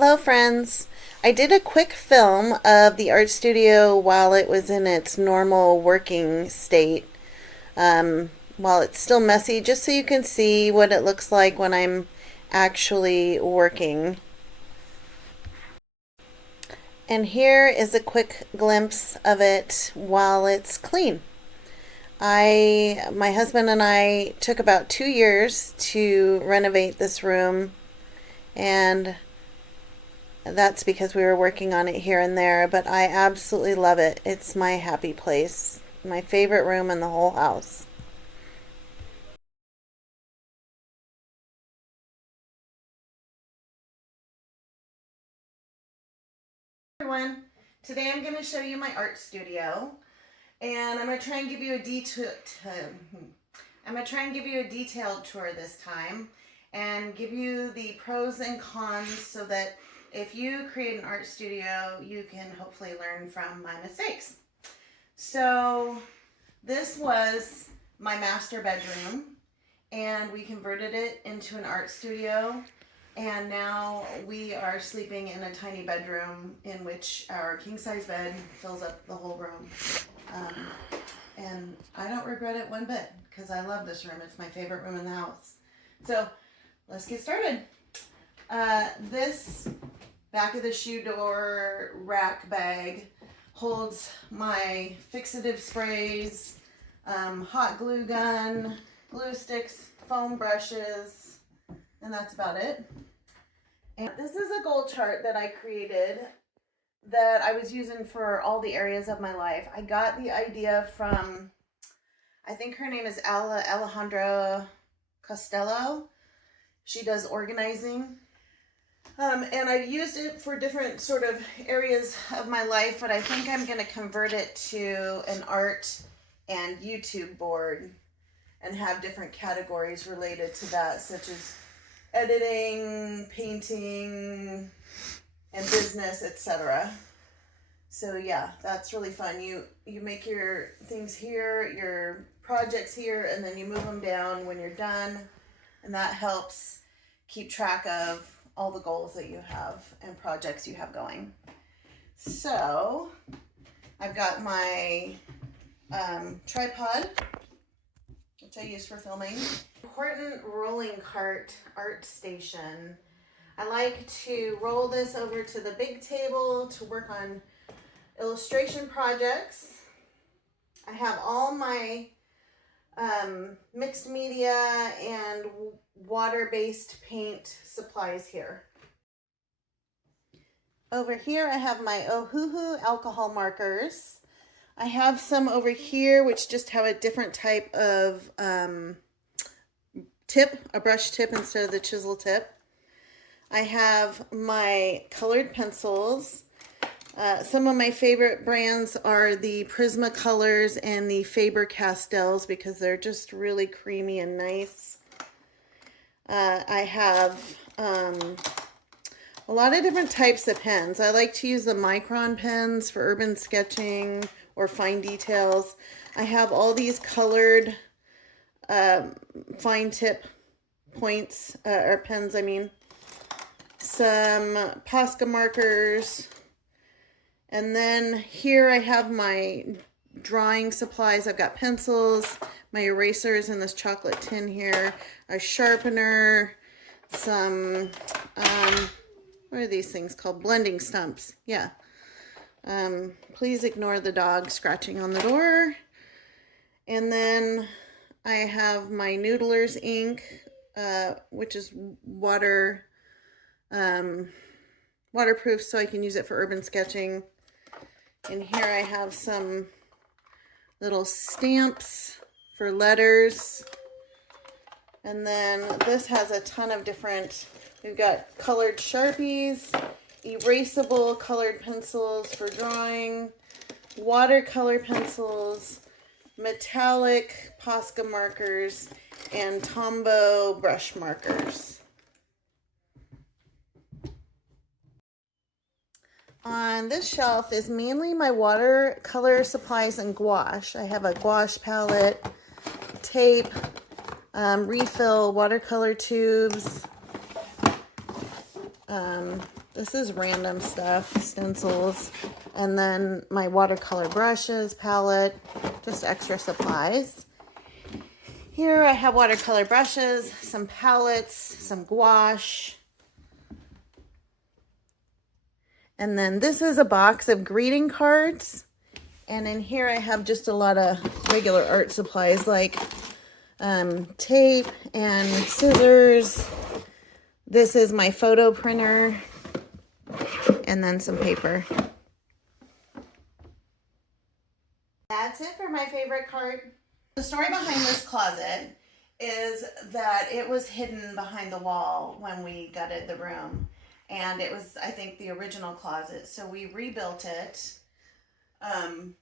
Hello, friends. I did a quick film of the art studio while it was in its normal working state, while it's still messy, just so you can see what it looks like when I'm actually working. And here is a quick glimpse of it while it's clean. My husband and I took about 2 years to renovate this room, and that's because we were working on it here and there, but I absolutely love it. It's my happy place, my favorite room in the whole house. Everyone, today I'm going to show you my art studio, and I'm going to try and give you a detailed tour this time and give you the pros and cons so that if you create an art studio, you can hopefully learn from my mistakes. So this was my master bedroom, and we converted it into an art studio, and now we are sleeping in a tiny bedroom in which our king-size bed fills up the whole room. Um, and I don't regret it one bit because I love this room. It's my favorite room in the house. So let's get started. This back of the shoe door rack bag holds my fixative sprays, hot glue gun, glue sticks, foam brushes, and that's about it. And this is a goal chart that I created that I was using for all the areas of my life. I got the idea from, I think her name is Alejandra Costello. She does organizing. And I've used it for different sort of areas of my life, but I think I'm going to convert it to an art and YouTube board and have different categories related to that, such as editing, painting, and business, etc. So yeah, that's really fun. You make your things here, your projects here, and then you move them down when you're done, and that helps keep track of all the goals that you have and projects you have going. So I've got my tripod, which I use for filming. Important rolling cart art station. I like to roll this over to the big table to work on illustration projects. I have all my mixed media and water-based paint supplies here. Over here I have my Ohuhu alcohol markers. I have some over here which just have a different type of tip, a brush tip instead of the chisel tip. I have my colored pencils. Some of my favorite brands are the Prismacolors and the Faber-Castells because they're just really creamy and nice. I have a lot of different types of pens. I like to use the Micron pens for urban sketching or fine details. I have all these colored fine tip points, or pens, I mean. Some Posca markers. And then here I have my drawing supplies. I've got pencils, my erasers in this chocolate tin here, a sharpener, some, what are these things called? Blending stumps. Yeah. Please ignore the dog scratching on the door. And then I have my Noodler's ink, which is waterproof, so I can use it for urban sketching. And here I have some little stamps for letters. And then this has a ton of different, we've got colored Sharpies, erasable colored pencils for drawing, watercolor pencils, metallic Posca markers, and Tombow brush markers. On this shelf is mainly my watercolor supplies and gouache. I have a gouache palette, tape, refill watercolor tubes, This is random stuff, stencils, and then my watercolor brushes, palette, just extra supplies. Here I have watercolor brushes, some palettes, some gouache. And then this is a box of greeting cards. And in here I have just a lot of regular art supplies like tape and scissors. This is my photo printer. And then some paper. That's it for my favorite cart. The story behind this closet is that it was hidden behind the wall when we gutted the room. And it was, I think, the original closet. So we rebuilt it. And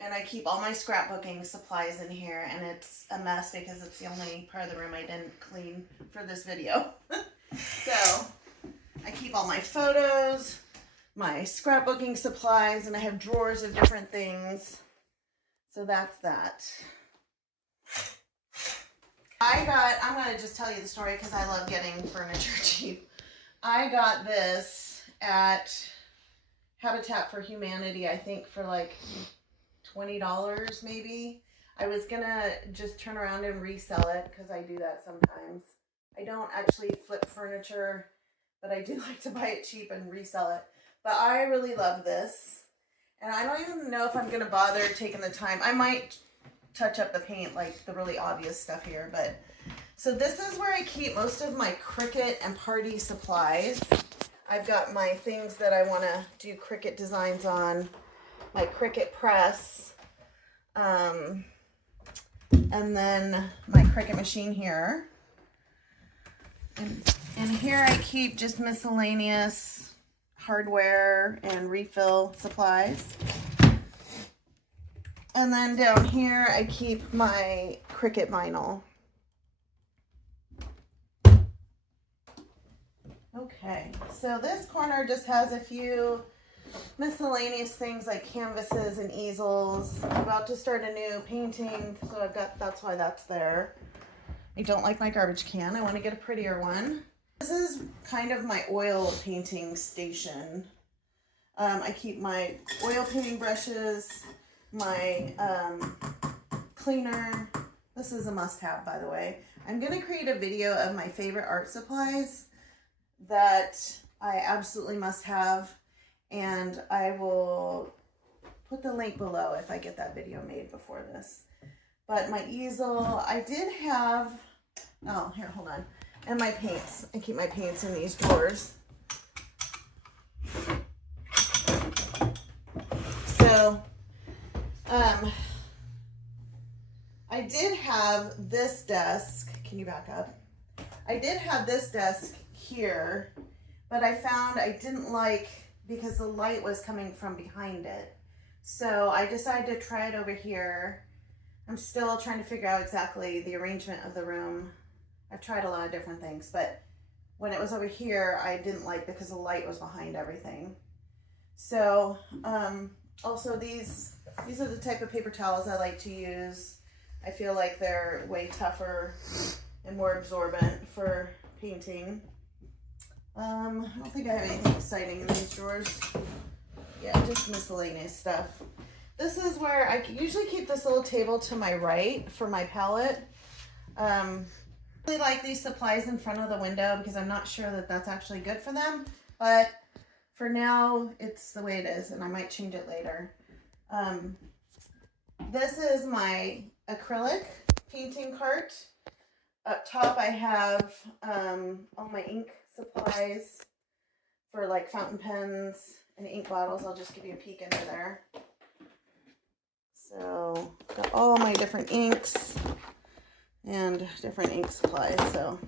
I keep all my scrapbooking supplies in here. And it's a mess because it's the only part of the room I didn't clean for this video. So I keep all my photos, my scrapbooking supplies, and I have drawers of different things. So that's that. I'm going to just tell you the story because I love getting furniture cheap. I got this at Habitat for Humanity, I think for like $20 maybe. I was going to just turn around and resell it because I do that sometimes. I don't actually flip furniture, but I do like to buy it cheap and resell it. But I really love this. And I don't even know if I'm going to bother taking the time. I might touch up the paint, like the really obvious stuff here. But so this is where I keep most of my Cricut and party supplies. I've got my things that I want to do Cricut designs on. My Cricut press. And then my Cricut machine here. And here I keep just miscellaneous hardware and refill supplies. And then down here I keep my Cricut vinyl. Okay, so this corner just has a few miscellaneous things like canvases and easels. I'm about to start a new painting, so I've got, that's why that's there. I don't like my garbage can. I want to get a prettier one. This is kind of my oil painting station. I keep my oil painting brushes, my cleaner. This is a must-have, by the way. I'm going to create a video of my favorite art supplies that I absolutely must have, and I will put the link below if I get that video made before this. But my easel, I did have, oh, here, hold on. And my paints. I keep my paints in these drawers. So, I did have this desk. Can you back up? I did have this desk here, but I found I didn't like, because the light was coming from behind it. So I decided to try it over here. I'm still trying to figure out exactly the arrangement of the room. I've tried a lot of different things, but when it was over here, I didn't like because the light was behind everything. So, also these are the type of paper towels I like to use. I feel like they're way tougher and more absorbent for painting. I don't think I have anything exciting in these drawers. Yeah, just miscellaneous stuff. This is where I usually keep this little table to my right for my palette. I really like these supplies in front of the window because I'm not sure that that's actually good for them, but for now it's the way it is, and I might change it later. This is my acrylic painting cart. Up top I have all my ink supplies for like fountain pens and ink bottles. I'll just give you a peek into there. So got all my different inks and different ink supplies. So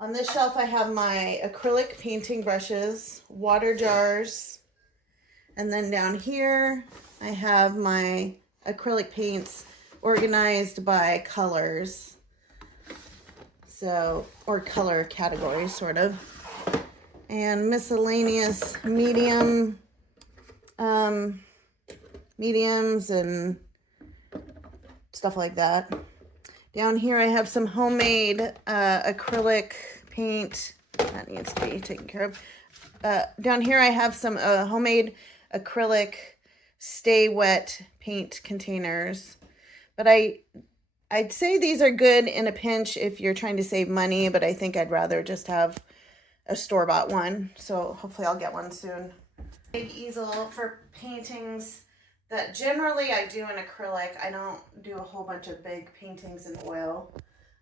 on this shelf I have my acrylic painting brushes, water jars, and then down here I have my acrylic paints organized by colors. So, or color categories sort of. And miscellaneous mediums and stuff like that. Down here I have some homemade acrylic paint. That needs to be taken care of. Down here I have some homemade acrylic stay wet paint containers. But I'd say these are good in a pinch if you're trying to save money, but I think I'd rather just have a store-bought one. So hopefully I'll get one soon. Big easel for paintings that generally I do in acrylic. I don't do a whole bunch of big paintings in oil.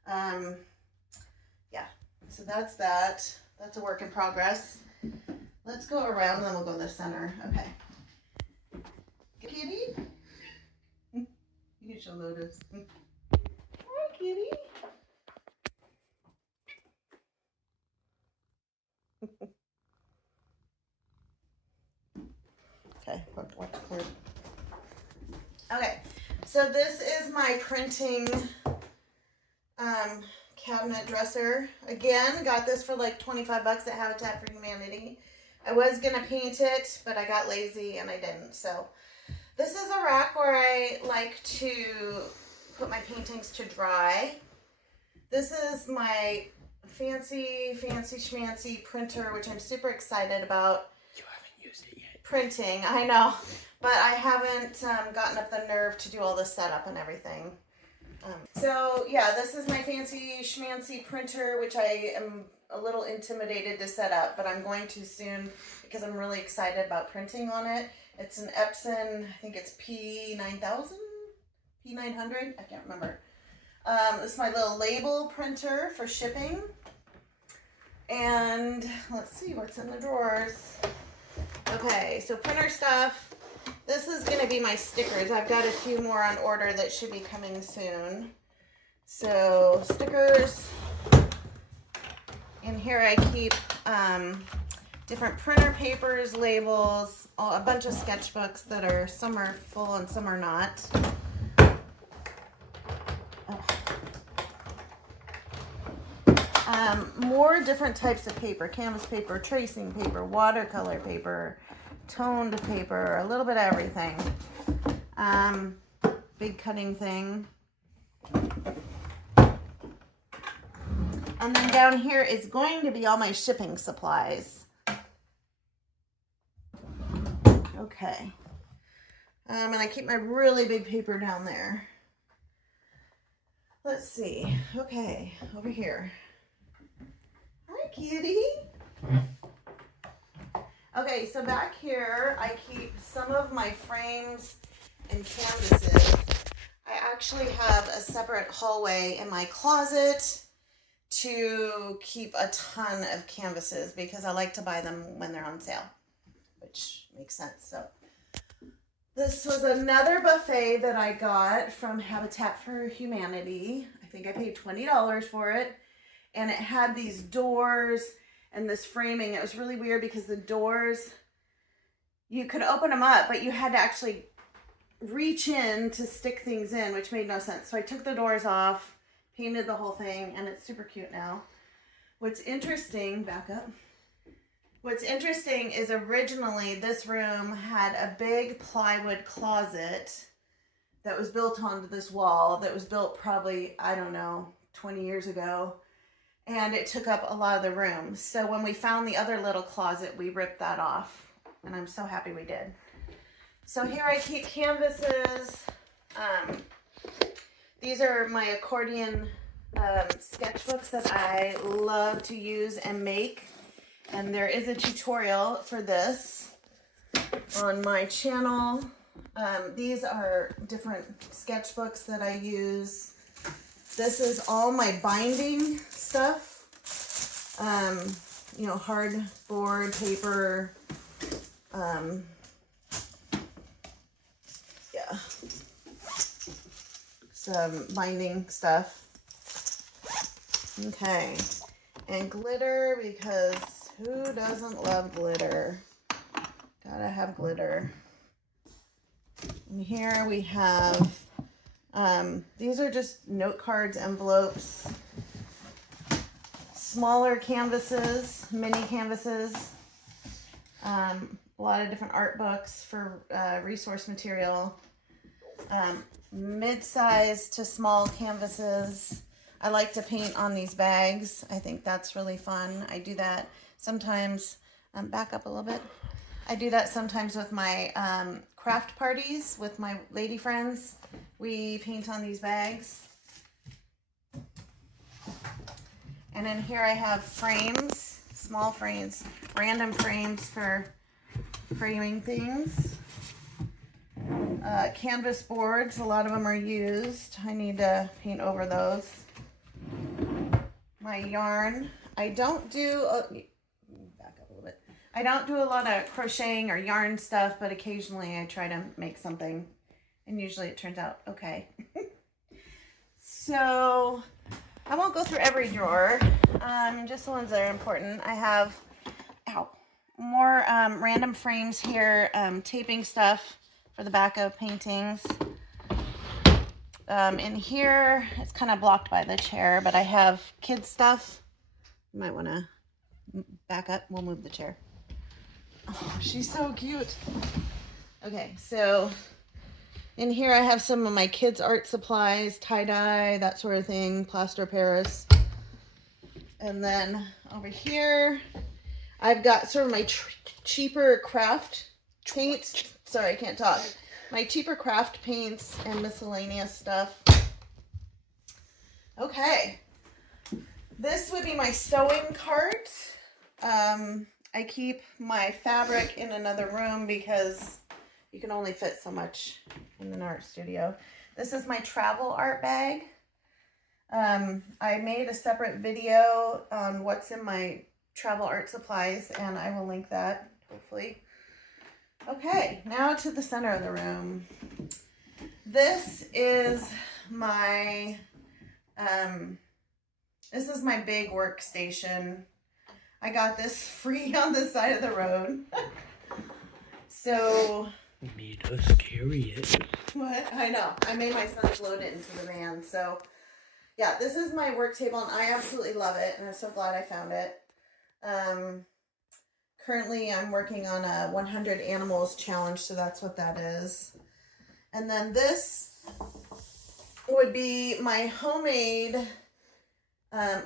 Yeah, so that's that. That's a work in progress. Let's go around and then we'll go to the center. Okay. Kitty? You should Lotus. Hi, kitty. Okay, watch the cord. Okay, so this is my printing cabinet dresser. Again, got this for like 25 bucks at Habitat for Humanity. I was gonna paint it, but I got lazy and I didn't. So this is a rack where I like to put my paintings to dry. This is my fancy schmancy printer, which I'm super excited about. You haven't used it yet. Printing, I know, but I haven't gotten up the nerve to do all the setup and everything. So yeah, this is my fancy schmancy printer, which I am a little intimidated to set up, but I'm going to soon because I'm really excited about printing on it. It's an Epson, I think it's P9000, P900, I can't remember. This is my little label printer for shipping. And let's see what's in the drawers. Okay, so printer stuff. This is going to be my stickers. I've got a few more on order that should be coming soon. So stickers. And here I keep different printer papers, labels, a bunch of sketchbooks that are, some are full and some are not. More different types of paper, canvas paper, tracing paper, watercolor paper, toned paper, a little bit of everything. Big cutting thing. And then down here is going to be all my shipping supplies. Okay. And I keep my really big paper down there. Let's see. Okay, over here. Hi, kitty. Okay, so back here, I keep some of my frames and canvases. I actually have a separate hallway in my closet to keep a ton of canvases because I like to buy them when they're on sale, which makes sense. So this was another buffet that I got from Habitat for Humanity. I think I paid $20 for it. And it had these doors and this framing. It was really weird because the doors, you could open them up, but you had to actually reach in to stick things in, which made no sense. So I took the doors off, painted the whole thing, and it's super cute now. What's interesting, back up. What's interesting is originally this room had a big plywood closet that was built onto this wall that was built probably, I don't know, 20 years ago. And it took up a lot of the room. So when we found the other little closet, we ripped that off. And I'm so happy we did. So here I keep canvases. These are my accordion sketchbooks that I love to use and make. And there is a tutorial for this on my channel. These are different sketchbooks that I use. This is all my binding stuff. You know, hardboard, paper. Yeah. Some binding stuff. Okay. And glitter, because who doesn't love glitter? Gotta have glitter. And here we have, these are just note cards, envelopes, smaller canvases, mini canvases, a lot of different art books for resource material. mid-size to small canvases. I like to paint on these bags. I think that's really fun. I do that sometimes. Back up a little bit. I do that sometimes with my craft parties with my lady friends. We paint on these bags. And in here I have frames, small frames, random frames for framing things. Canvas boards, a lot of them are used. I need to paint over those. My yarn. I don't do, back up a little bit. I don't do a lot of crocheting or yarn stuff, but occasionally I try to make something, and usually it turns out okay. So I won't go through every drawer, just the ones that are important. I have, more random frames here, taping stuff for the back of paintings. In here, it's kind of blocked by the chair, but I have kids stuff. You might want to back up. We'll move the chair. Oh, she's so cute. Okay, so in here I have some of my kids' art supplies, tie-dye, that sort of thing, plaster Paris. And then over here, I've got sort of my cheaper craft paints. Sorry, I can't talk. My cheaper craft paints and miscellaneous stuff. Okay. This would be my sewing cart. I keep my fabric in another room because you can only fit so much in an art studio. This is my travel art bag. I made a separate video on what's in my travel art supplies, and I will link that, hopefully. Okay, now to the center of the room. This is my big workstation. I got this free on the side of the road. So made us carry it. What? I know. I made my son load it into the van. So yeah, this is my work table, and I absolutely love it, and I'm so glad I found it. Currently I'm working on a 100 animals challenge, so that's what that is. And then this would be my homemade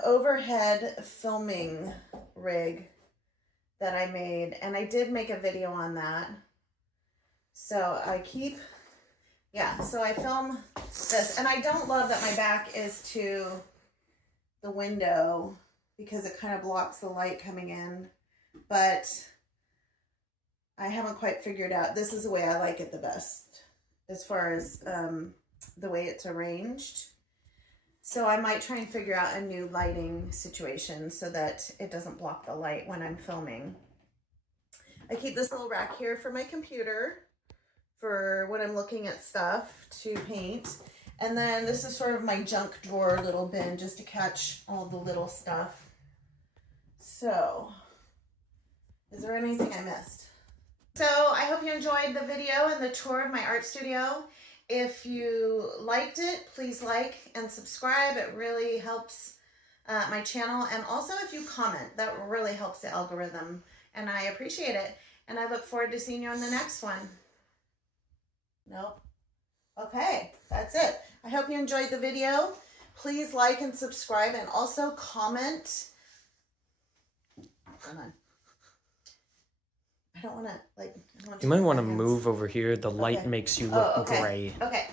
overhead filming rig that I made, and I did make a video on that. So I keep, so I film this, and I don't love that my back is to the window because it kind of blocks the light coming in, but I haven't quite figured out. This is the way I like it the best as far as the way it's arranged. So I might try and figure out a new lighting situation so that it doesn't block the light when I'm filming. I keep this little rack here for my computer for when I'm looking at stuff to paint. And then this is sort of my junk drawer little bin just to catch all the little stuff. So, is there anything I missed? So I hope you enjoyed the video and the tour of my art studio. If you liked it, please like and subscribe. It really helps my channel. And also if you comment, that really helps the algorithm. And I appreciate it. And I look forward to seeing you on the next one. Nope. Okay, that's it. I hope you enjoyed the video. Please like and subscribe, and also comment. Hold on. I don't want to, like... You might want to move over here. The light makes you look gray. Okay.